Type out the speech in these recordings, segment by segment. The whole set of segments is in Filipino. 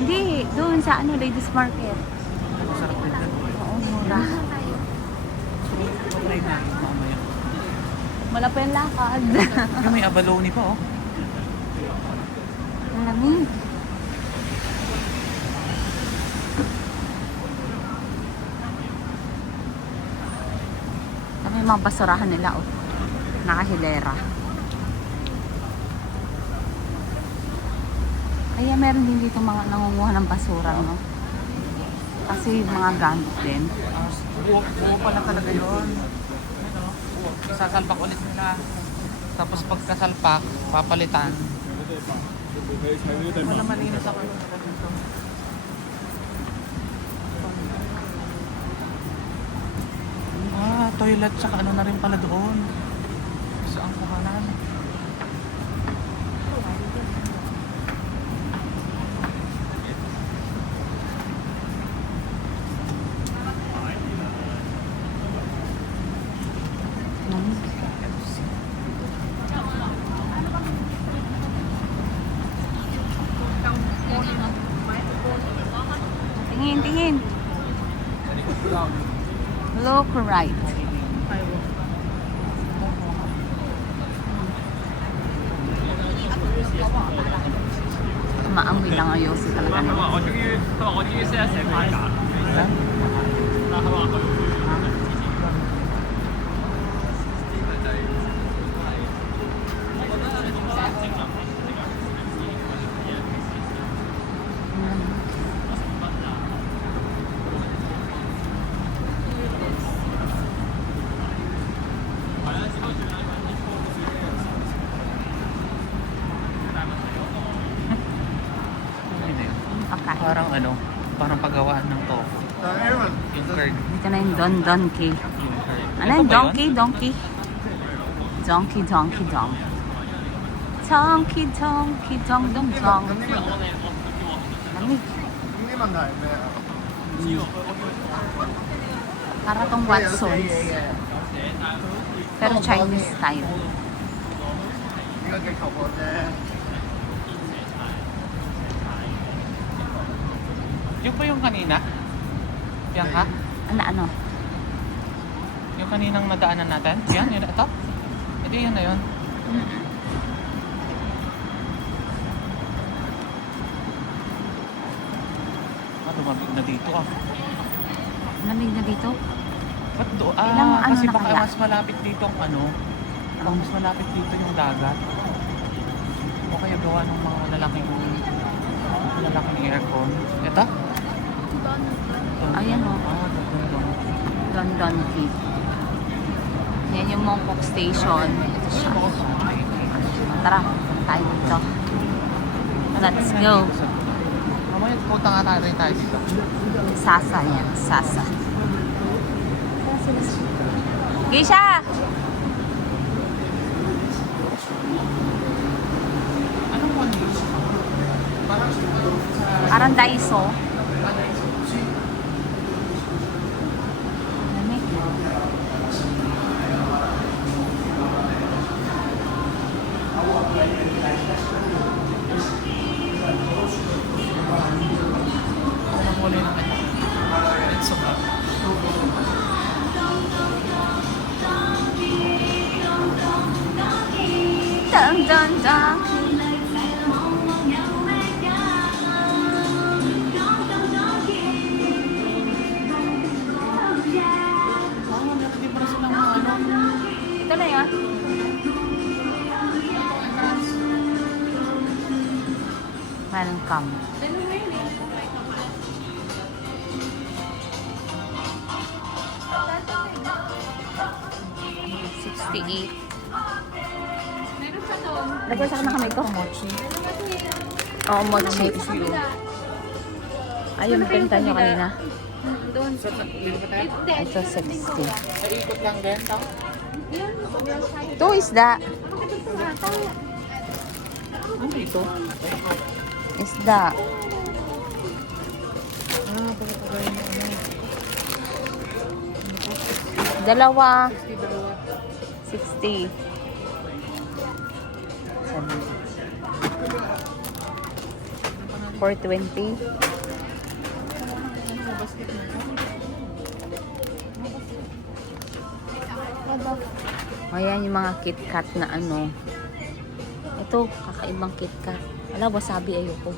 Hindi, doon sa ano, ladies market. Masarap din yan. Oo, mura. Try na mamaya. Wala pa yung lakad. Yung may abalone pa oh. Malamig. Kami yung mga basurahan nila oh. Nakahilera. Kaya meron din dito mga nangunguha ng basura, no? Kasi yung mga gamit din. Buo pala talaga yun. Sasalpak ulit nila. Tapos pagkasalpak, papalitan. Wala malinis ako yung nila dito. Toilet tsaka ano na rin pala doon. Saan kuhanan? Tingin, tingin. Look right. Maamoy lang ang yosi talaga nila. Okay. Parang ano, parang paggawaan ng tofu. Yung curd. Dito na yung donkey. Yung curd. Ano yung donkey? Donkey. Donkey, donkey, donkey. Donkey, donkey, donkey, donkey. Lamig. Para tong Watsons. Pero Chinese style. Yung ba yung kanina? Yan ha? Ano? Yung kaninang nadaanan natin? Yan, yun ito? Ito yun na yun. Lumabig na dito ah. Lamig na dito? Ba't doon? Ilang ano Kasi na baka kaya? mas malapit dito ang ano. Baka mas malapit dito yung dagat. O kaya gawa ng mga lalaking aircon. Ito? Ayan o. London Key. Yan yung Mongkok Station. Ito siya. Tara, tayo dito. Let's go. Mamaya punta nga tayo dito. Sasa yan. Sasa. Geisha! Anong one? Parang Daiso. Lamig. Anong huli ng ito? It's okay. Dun, dun, dun. Hindi pa rin silang ano. Ito na yun. Welcome. 68. Nagwasak na kamay ko. Mochi. Oo, mochi. Ayun, pinta nyo kanina. Doon. Ito, 60. Ay, ikot lang din. Ito, isda. Ano dito? Isda. Pagkakagay mo ano. Dalawa, 60 dalawa. 60. 420. Basket na. Ayan yung mga KitKat na ano. Ito, kakaibang KitKat. Wala, wasabi ayoko.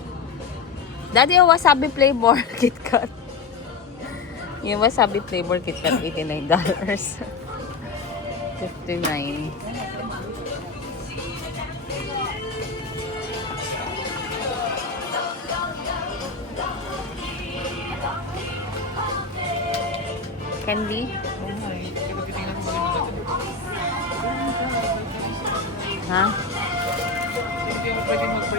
Daddy, yung wasabi flavor KitKat. Yung wasabi flavor KitKat, $89. 59. Candy? Oo nga eh. Hindi ko titingnan ko rin natin. Ha? Hindi ako pwede mag-break.